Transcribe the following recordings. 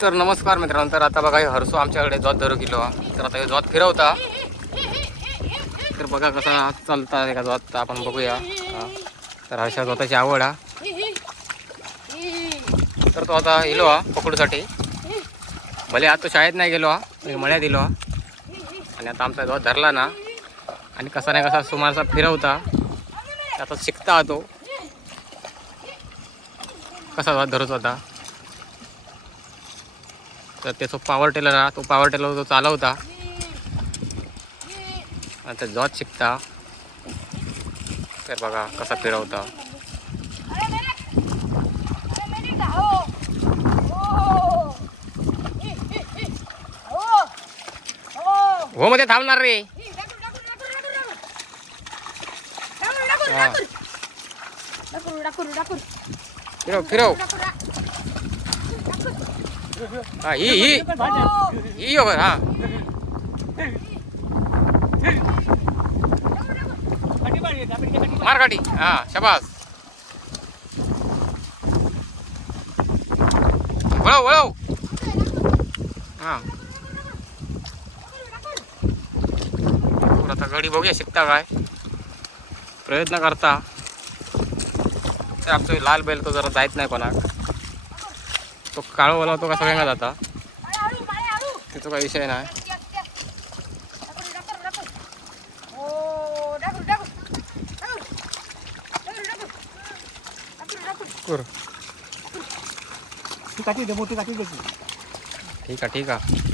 तर नमस्कार मित्रांनो, तर आता बघा हरसो आमच्याकडे जोत धरू किलो. तर आता हे जोत फिरवता. तर बघा कसा चालता का जोत आपण बघूया. तर हर्षा जोताची आवड हा. तर तो आता येलो हा पकडूसाठी. भले आता तो शाळेत नाही गेलो हा, मळ्यात दिलो हा. आणि आता आमचा जोत धरला ना आणि कसा नाही कसा सुमारचा फिरवता. आता शिकता तो कसा जोत धरत होता. तर त्याचा पॉवर टेलर हा, तो पॉवर टेलर तो चालवता. आता जोत शिकता. तर बघा कसा फिरवता. हो मध्ये थांबणार रे. फिरव फिरव. हा ही हो हा. मार गाडी हा शाबास. वळव वळव हा. आता गाडी बघूया शिकता काय प्रयत्न करता. तर आमचा लाल बैल तो जरा जायत नाही कोणाक. तो काळोवाला तो कसा वेगळा जाता. तिथं काही विषय नाही. ठीक आहे ठीक आहे.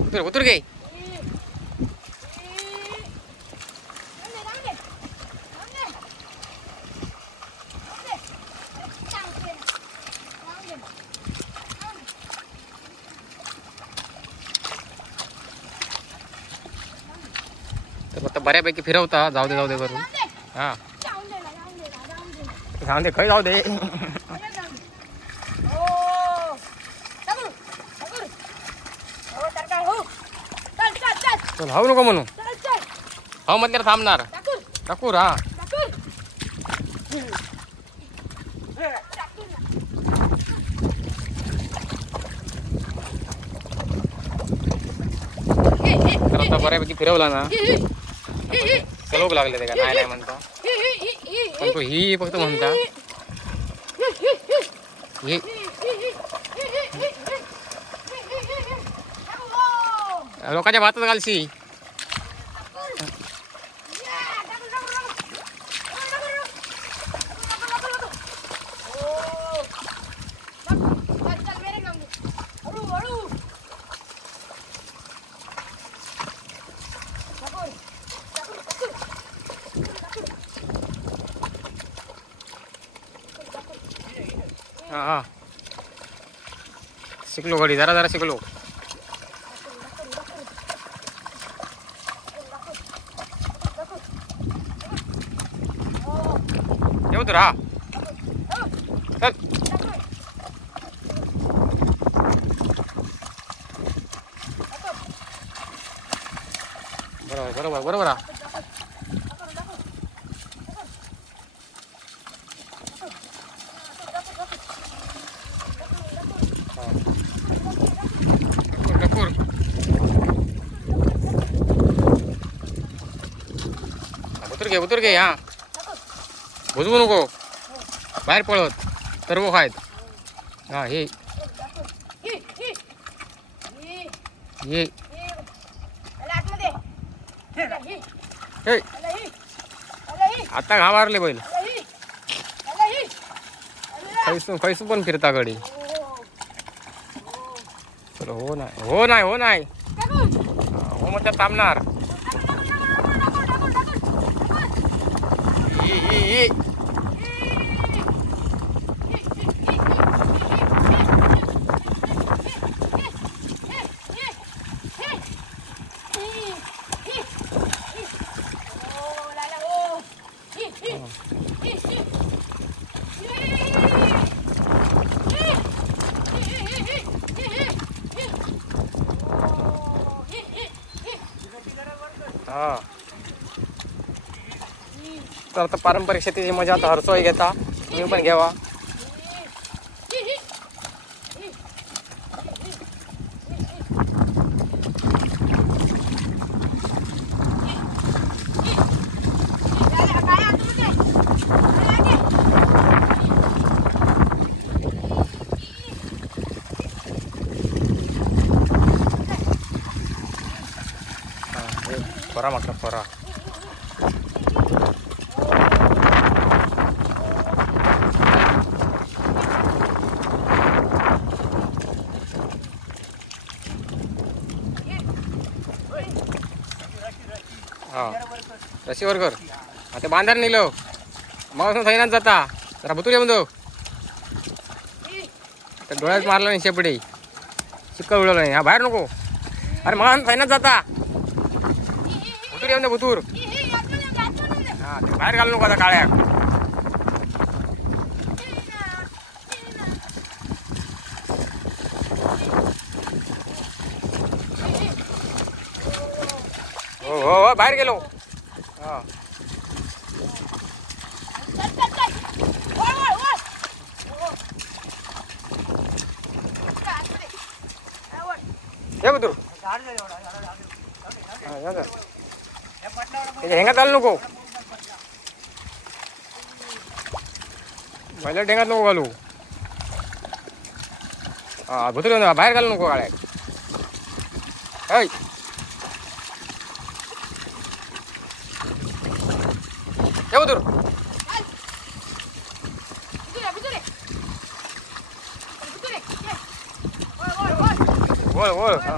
उतर उतर गे. तर आता बऱ्यापैकी फिरवता. जाऊ दे करून हा. जाऊ दे खाई जाऊ दे. चल हाऊ नको म्हणू. हाऊ म्हटल्यावर थांबणार. टाकूर हा. तर आता बऱ्यापैकी फिरवला ना. सलोग लागले ते का नाही म्हणता. पण तो ही फक्त म्हणता ही. लोकांच्या भातात घालशी. हा हा शिकलो गाडी जरा जरा शिकलो. येऊ तर हा. चल बरोबर बरोबर बरोबर हा. उतर घे हा. बुजवू नको. बाहेर पळत सर्व खायत हा. हे आता घावारले बैल. खैसू पण फिरता गडी. हो नाही हो नाही हो नाही हो मग थांबणार. हा तर आता पारंपरिक शेतीची मजा आता हरसोई घेता, तुम्ही पण घ्यावा. खोरा म्हटलं खोरा. हा रशीवर कर आता बांधार नेलो मग थैनात जाता जरा भुतूर येऊन दो तर डोळ्यात मारला नाही शेपडे चिक्कल उडवलं नाही. हा बाहेर नको अरे मग थैनात जाता भुतूर येऊन दे भुतूर. हा ते बाहेर घालू नको आता काळ्या. हो हो हो बाहेर गेलो. हा ये भुतूर हेंगात घालू नको पहिल्या ढेंगात नको घालू. हा भुतूर येऊन बाहेर घालू नको काळ्या. ऐ ये भुतूर वळ वळ हा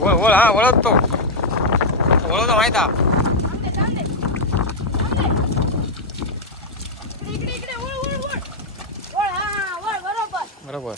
वळ वळ हा वळत तो वळवतो माहिती आहे. बरोबर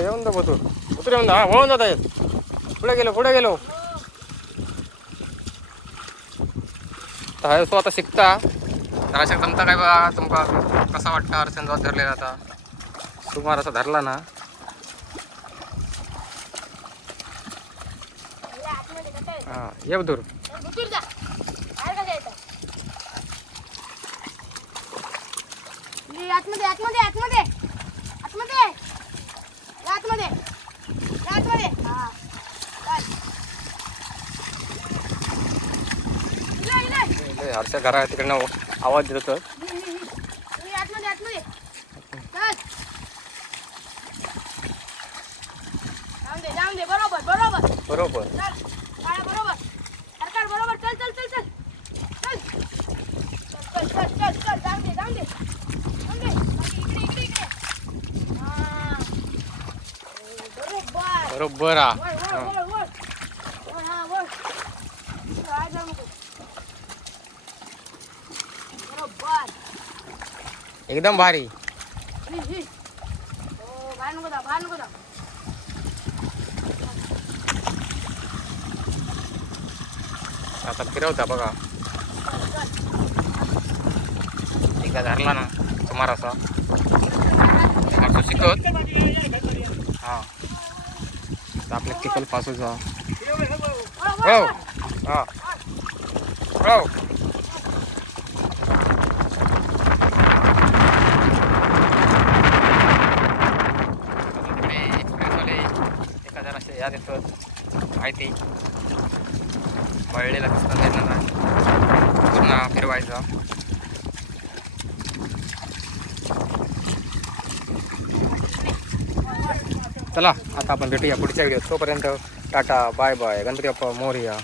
येऊन दो भुतूर भुतूर येऊन हा वळून जात आहेत. पुढे गेलो तर आता शिकता अशा जमता काय बा तुमका कसा वाटतं अर्चन जात धरलेला आता सुमार असा धरला ना. हा ये भुतूर आतमध्ये आतमध्ये आतमध्ये आतमध्ये आतमध्ये आतमध्ये हा हर्षा घरा तिकडनं आवाज देत होतं. आतमध्ये आतमध्ये जाऊन दे बरोबर बरोबर बरोबर चल काळा बरोबर सरकार बरोबर चल चल चल चल चल चल चल चल चल जाऊन दे जाऊन दे जाऊन दे इकडे इकडे इकडे हा बरोबर बरोबर हा वर वर वर वर हा वर काय जाऊ नको बरोबर एकदम भारी. ओ बाहेर नको जा आता फिरवता बघा एकदा धरला ना सुमार असा शिकत हा आपल्या चिखल फासूचा हो हा हो एखाद्या असे याद येतात माहिती वळलेला दिसतात पूर्ण फिरवायचा. चला आता आपण भेटूया पुढच्या व्हिडिओत. तोपर्यंत tata bye bye. Ganpati Bappa Morya.